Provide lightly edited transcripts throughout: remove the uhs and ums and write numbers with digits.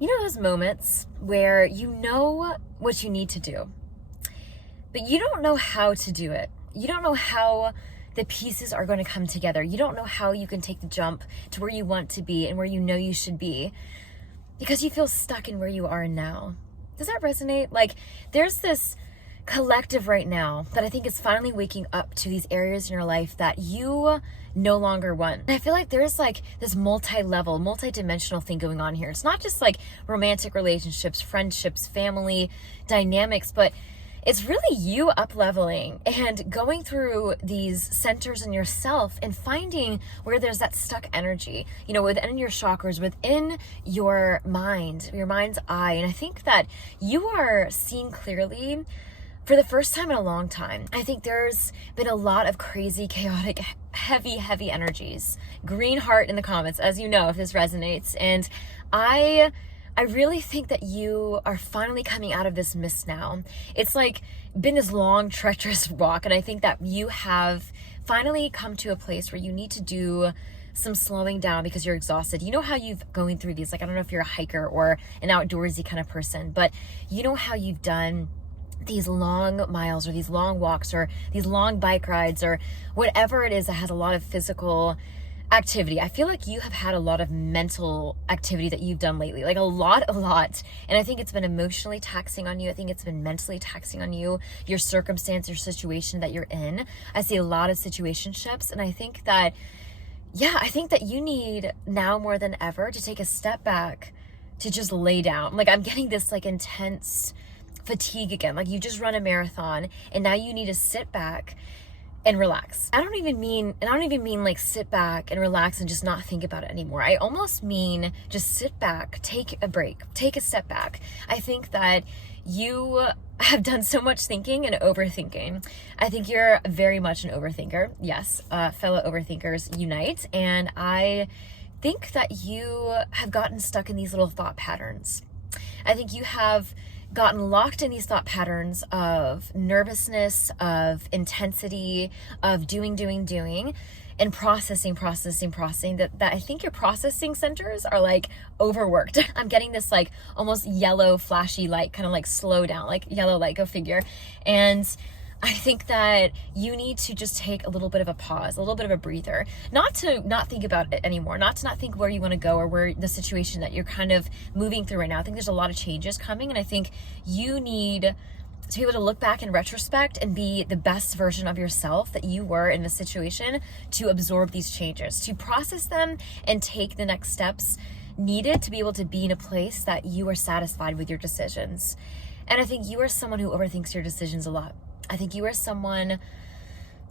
You know those moments where you know what you need to do, but you don't know how to do it. You don't know how the pieces are going to come together. You don't know how you can take the jump to where you want to be and where you know you should be because you feel stuck in where you are now. Does that resonate? Like, there's this collective right now that I think is finally waking up to these areas in your life that you no longer want. And I feel like there's like this multi-level, multi-dimensional thing going on here. It's not just like romantic relationships, friendships, family dynamics, but it's really you up-leveling and going through these centers in yourself and finding where there's that stuck energy, you know, within your chakras, within your mind, your mind's eye. And I think that you are seeing clearly for the first time in a long time. I think there's been a lot of crazy, chaotic, heavy energies. Green heart in the comments, as you know, if this resonates. And I really think that you are finally coming out of this mist now. It's like been this long, treacherous walk. And I think that you have finally come to a place where you need to do some slowing down because you're exhausted. You know how you've going through these, like, I don't know if you're a hiker or an outdoorsy kind of person, but you know how you've done these long miles or these long walks or these long bike rides or whatever it is that has a lot of physical activity. I feel like you have had a lot of mental activity that you've done lately, like a lot. And I think it's been emotionally taxing on you. I think it's been mentally taxing on you, your circumstance, your situation that you're in. I see a lot of situationships. And I think that, I think that you need now more than ever to take a step back, to just lay down. Like, I'm getting this like intense fatigue again. Like, you just run a marathon and now you need to sit back and relax. I don't even mean like sit back and relax and just not think about it anymore. I almost mean just sit back, take a break, take a step back. I think that you have done so much thinking and overthinking. I think you're very much an overthinker. Yes, fellow overthinkers unite. And I think that you have gotten stuck in these little thought patterns. I think you have gotten locked in these thought patterns of nervousness, of intensity, of doing, and processing, that I think your processing centers are like overworked. I'm getting this like almost yellow flashy light, kind of like slow down, like yellow light, go figure. And I think that you need to just take a little bit of a pause, a little bit of a breather, not to not think about it anymore, not to not think where you want to go or where the situation that you're kind of moving through right now. I think there's a lot of changes coming, and I think you need to be able to look back in retrospect and be the best version of yourself that you were in the situation, to absorb these changes, to process them and take the next steps needed to be able to be in a place that you are satisfied with your decisions. And I think you are someone who overthinks your decisions a lot. I think you are someone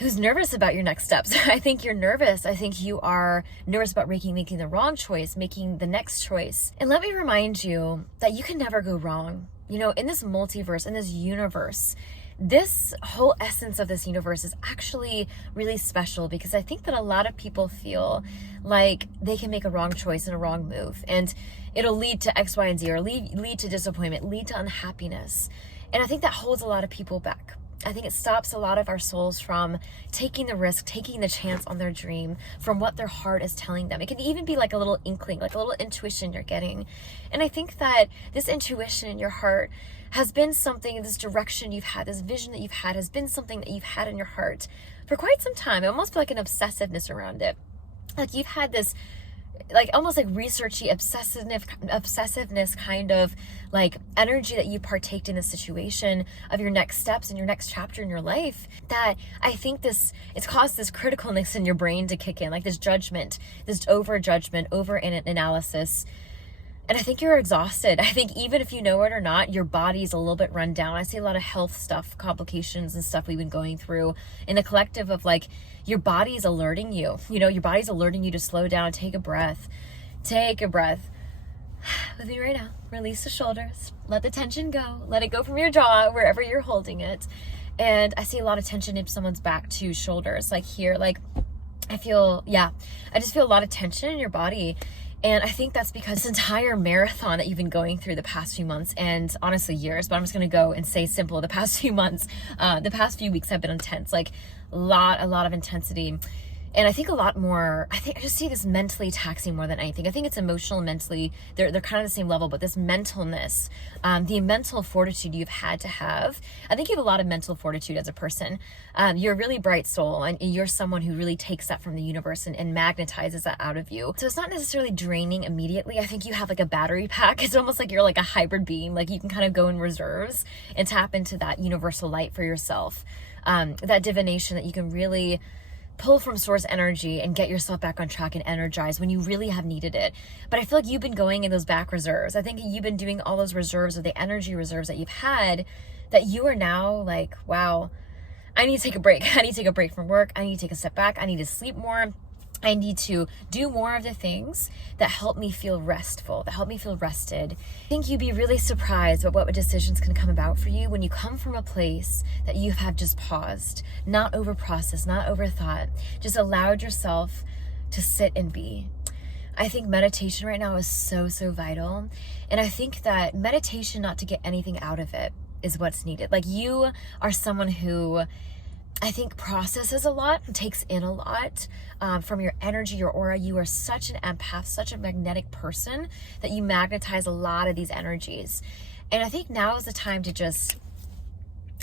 who's nervous about your next steps. I think you're nervous. I think you are nervous about making the wrong choice, making the next choice. And let me remind you that you can never go wrong. You know, in this multiverse, in this universe, this whole essence of this universe is actually really special, because I think that a lot of people feel like they can make a wrong choice and a wrong move, and it'll lead to X, Y, and Z, or lead to disappointment, lead to unhappiness. And I think that holds a lot of people back. I think it stops a lot of our souls from taking the risk, taking the chance on their dream, from what their heart is telling them. It can even be like a little inkling, like a little intuition you're getting. And I think that this intuition in your heart has been something, this direction you've had, this vision that you've had, has been something that you've had in your heart for quite some time. I almost feel like an obsessiveness around it. Like you've had this like almost like researchy obsessiveness kind of like energy that you partaked in the situation of your next steps and your next chapter in your life, that I think it's caused this criticalness in your brain to kick in, like this judgment, this over analysis. And I think you're exhausted. I think even if you know it or not, your body's a little bit run down. I see a lot of health stuff, complications and stuff we've been going through in the collective of like, your body's alerting you. You know, your body's alerting you to slow down, take a breath. Take a breath. With me right now. Release the shoulders. Let the tension go. Let it go from your jaw, wherever you're holding it. And I see a lot of tension in someone's back too, shoulders. Like here, like I just feel a lot of tension in your body. And I think that's because this entire marathon that you've been going through the past few months, and honestly years, but I'm just going to go and say simple, the past few months, the past few weeks have been intense, like a lot of intensity. And I think a lot more, I just see this mentally taxing more than anything. I think it's emotional, mentally, they're kind of the same level, but this mentalness, the mental fortitude you've had to have. I think you have a lot of mental fortitude as a person. You're a really bright soul, and you're someone who really takes that from the universe and magnetizes that out of you. So it's not necessarily draining immediately. I think you have like a battery pack. It's almost like you're like a hybrid being. Like you can kind of go in reserves and tap into that universal light for yourself. That divination that you can really pull from source energy and get yourself back on track and energized when you really have needed it. But I feel like you've been going in those back reserves. I think you've been doing all those reserves, or the energy reserves that you've had, that you are now like, wow, I need to take a break. I need to take a break from work. I need to take a step back. I need to sleep more. I need to do more of the things that help me feel restful, that help me feel rested. I think you'd be really surprised at what decisions can come about for you when you come from a place that you have just paused, not over processed, not overthought, just allowed yourself to sit and be. I think meditation right now is so, so vital. And I think that meditation, not to get anything out of it, is what's needed. Like, you are someone who I think processes a lot, takes in a lot from your energy, your aura. You are such an empath, such a magnetic person that you magnetize a lot of these energies. And I think now is the time to just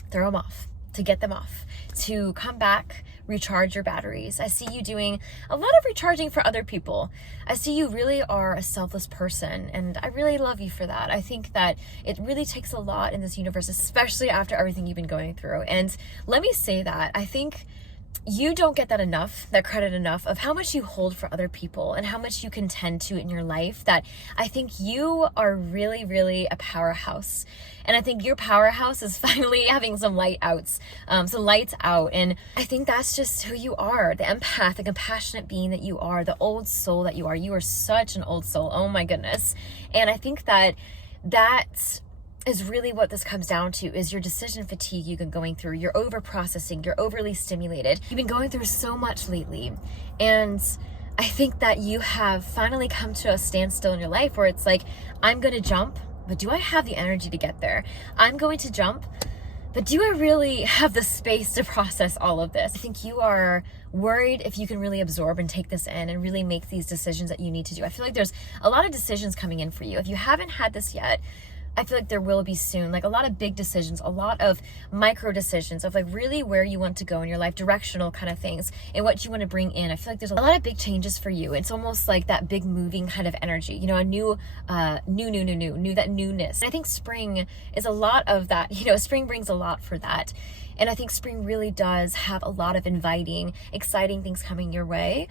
throw them off, to get them off, to come back, recharge your batteries. I see you doing a lot of recharging for other people. I see you really are a selfless person, and I really love you for that. I think that it really takes a lot in this universe, especially after everything you've been going through. And let me say that I think you don't get that credit enough of how much you hold for other people and how much you can tend to in your life, that I think you are really, really a powerhouse. And I think your powerhouse is finally having some lights out. And I think that's just who you are, the empath, the compassionate being that you are, the old soul that you are. You are such an old soul. Oh my goodness. And I think that is really what this comes down to, is your decision fatigue you've been going through. You're over processing, you're overly stimulated. You've been going through so much lately. And I think that you have finally come to a standstill in your life where it's like, I'm going to jump, but do I have the energy to get there? I'm going to jump, but do I really have the space to process all of this? I think you are worried if you can really absorb and take this in and really make these decisions that you need to do. I feel like there's a lot of decisions coming in for you. If you haven't had this yet, I feel like there will be soon, like a lot of big decisions, a lot of micro decisions of like really where you want to go in your life, directional kind of things, and what you want to bring in. I feel like there's a lot of big changes for you. It's almost like that big moving kind of energy, you know, a new, that newness. And I think spring is a lot of that, you know, spring brings a lot for that. And I think spring really does have a lot of inviting, exciting things coming your way.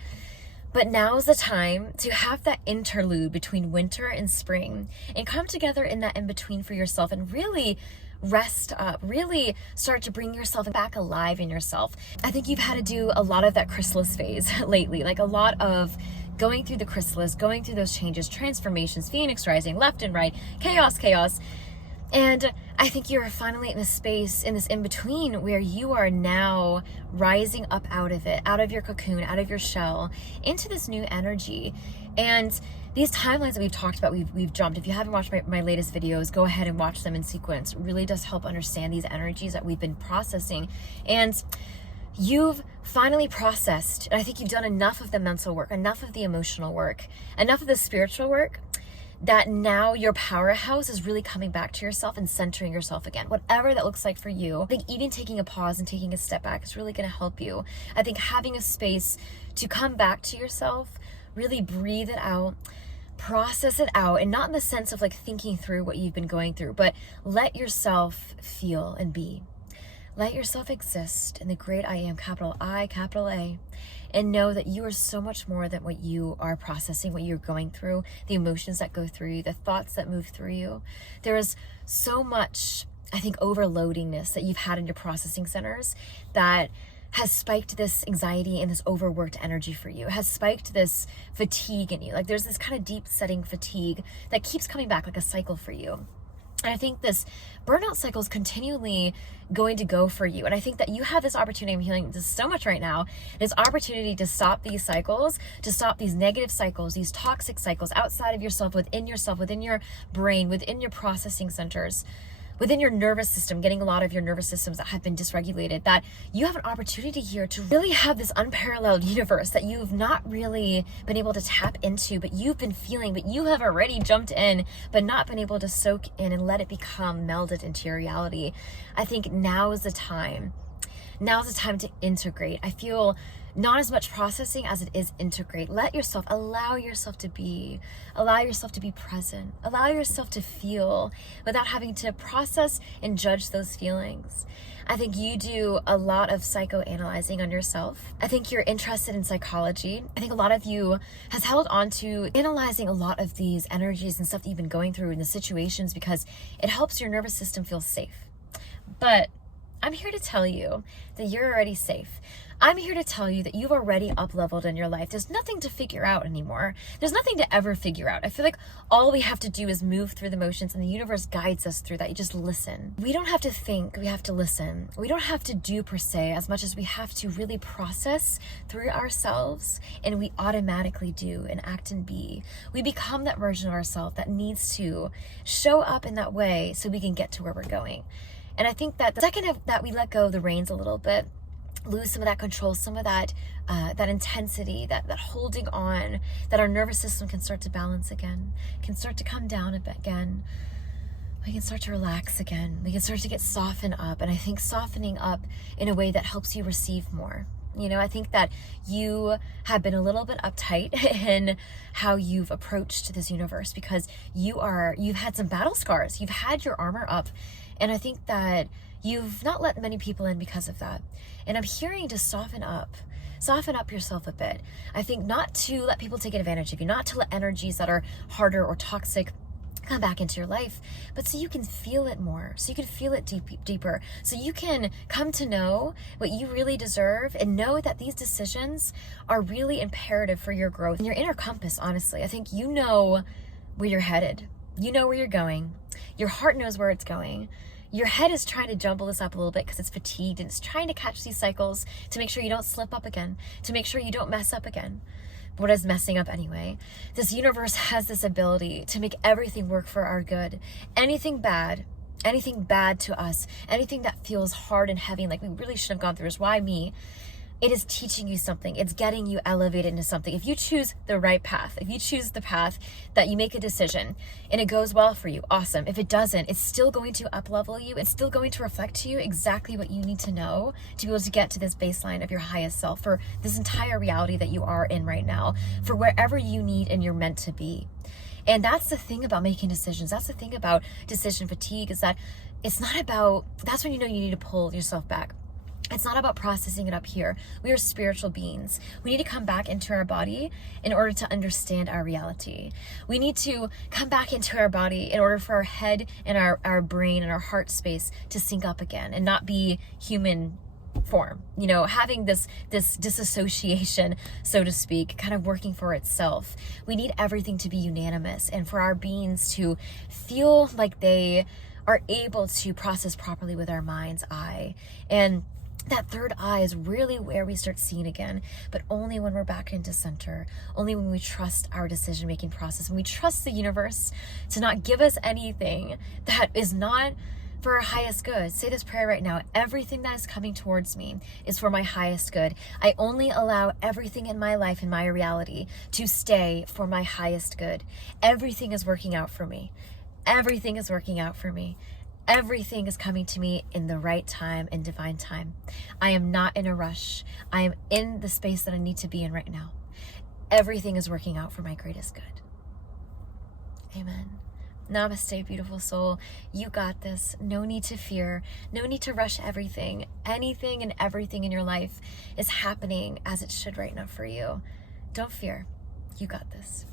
But now's the time to have that interlude between winter and spring and come together in that in-between for yourself and really rest up, really start to bring yourself back alive in yourself. I think you've had to do a lot of that chrysalis phase lately, like a lot of going through the chrysalis, going through those changes, transformations, phoenix rising, left and right, chaos. And I think you're finally in a space, in this in-between, where you are now rising up out of it, out of your cocoon, out of your shell, into this new energy. And these timelines that we've talked about, we've jumped. If you haven't watched my latest videos, go ahead and watch them in sequence. It really does help understand these energies that we've been processing. And you've finally processed, and I think you've done enough of the mental work, enough of the emotional work, enough of the spiritual work, that now your powerhouse is really coming back to yourself and centering yourself again. Whatever that looks like for you, I think even taking a pause and taking a step back is really going to help you. I think having a space to come back to yourself, really breathe it out, process it out, and not in the sense of like thinking through what you've been going through, but let yourself feel and be. Let yourself exist in the great I am, capital I, capital A. And know that you are so much more than what you are processing, what you're going through, the emotions that go through you, the thoughts that move through you. There is so much, I think, overloadingness that you've had in your processing centers that has spiked this anxiety and this overworked energy for you. It has spiked this fatigue in you. Like there's this kind of deep setting fatigue that keeps coming back like a cycle for you. And I think this burnout cycle is continually going to go for you. And I think that you have this opportunity, I'm healing this so much right now, this opportunity to stop these cycles, to stop these negative cycles, these toxic cycles outside of yourself, within your brain, within your processing centers. within your nervous system, getting a lot of your nervous systems that have been dysregulated, that you have an opportunity here to really have this unparalleled universe that you've not really been able to tap into, but you've been feeling, but you have already jumped in, but not been able to soak in and let it become melded into your reality. I think now is the time. Now's the time to integrate. I feel not as much processing as it is integrate. Allow yourself to be present, allow yourself to feel without having to process and judge those feelings. I think you do a lot of psychoanalyzing on yourself. I think you're interested in psychology. I think a lot of you has held on to analyzing a lot of these energies and stuff that you've been going through in the situations because it helps your nervous system feel safe. But I'm here to tell you that you're already safe. I'm here to tell you that you've already up-leveled in your life. There's nothing to figure out anymore. There's nothing to ever figure out. I feel like all we have to do is move through the motions and the universe guides us through that. You just listen. We don't have to think, we have to listen. We don't have to do per se as much as we have to really process through ourselves, and we automatically do and act and be. We become that version of ourselves that needs to show up in that way so we can get to where we're going. And I think that the second that we let go of the reins a little bit, lose some of that control, some of that intensity, that holding on, that our nervous system can start to balance again, can start to come down a bit again. We can start to relax again. We can start to get softened up. And I think softening up in a way that helps you receive more. You know, I think that you have been a little bit uptight in how you've approached this universe because you've had some battle scars. You've had your armor up. And I think that you've not let many people in because of that. And I'm hearing to soften up yourself a bit. I think not to let people take advantage of you, not to let energies that are harder or toxic come back into your life, but so you can feel it more, so you can feel it deeper, so you can come to know what you really deserve and know that these decisions are really imperative for your growth and your inner compass. Honestly, I think you know where you're headed. You know where you're going. Your heart knows where it's going. Your head is trying to jumble this up a little bit because it's fatigued and it's trying to catch these cycles to make sure you don't slip up again, to make sure you don't mess up again. But what is messing up anyway? This universe has this ability to make everything work for our good. Anything bad to us, anything that feels hard and heavy, like we really shouldn't have gone through, is why me. It is teaching you something. It's getting you elevated into something. If you choose the right path, if you choose the path that you make a decision and it goes well for you, awesome. If it doesn't, it's still going to up-level you. It's still going to reflect to you exactly what you need to know to be able to get to this baseline of your highest self for this entire reality that you are in right now, for wherever you need and you're meant to be. And that's the thing about making decisions. That's the thing about decision fatigue, is that it's not about, that's when you know you need to pull yourself back. It's not about processing it up here. We are spiritual beings. We need to come back into our body in order to understand our reality. We need to come back into our body in order for our head and our brain and our heart space to sync up again and not be human form. You know, having this disassociation, so to speak, kind of working for itself. We need everything to be unanimous and for our beings to feel like they are able to process properly with our mind's eye. And that third eye is really where we start seeing again, but only when we're back into center, only when we trust our decision-making process, when we trust the universe to not give us anything that is not for our highest good. Say this prayer right now. Everything that is coming towards me is for my highest good. I only allow everything in my life, in my reality, to stay for my highest good. Everything is working out for me. Everything is working out for me. Everything is coming to me in the right time, in divine time. I am not in a rush. I am in the space that I need to be in right now. Everything is working out for my greatest good. Amen. Namaste, beautiful soul. You got this. No need to fear. No need to rush everything. Anything and everything in your life is happening as it should right now for you. Don't fear. You got this.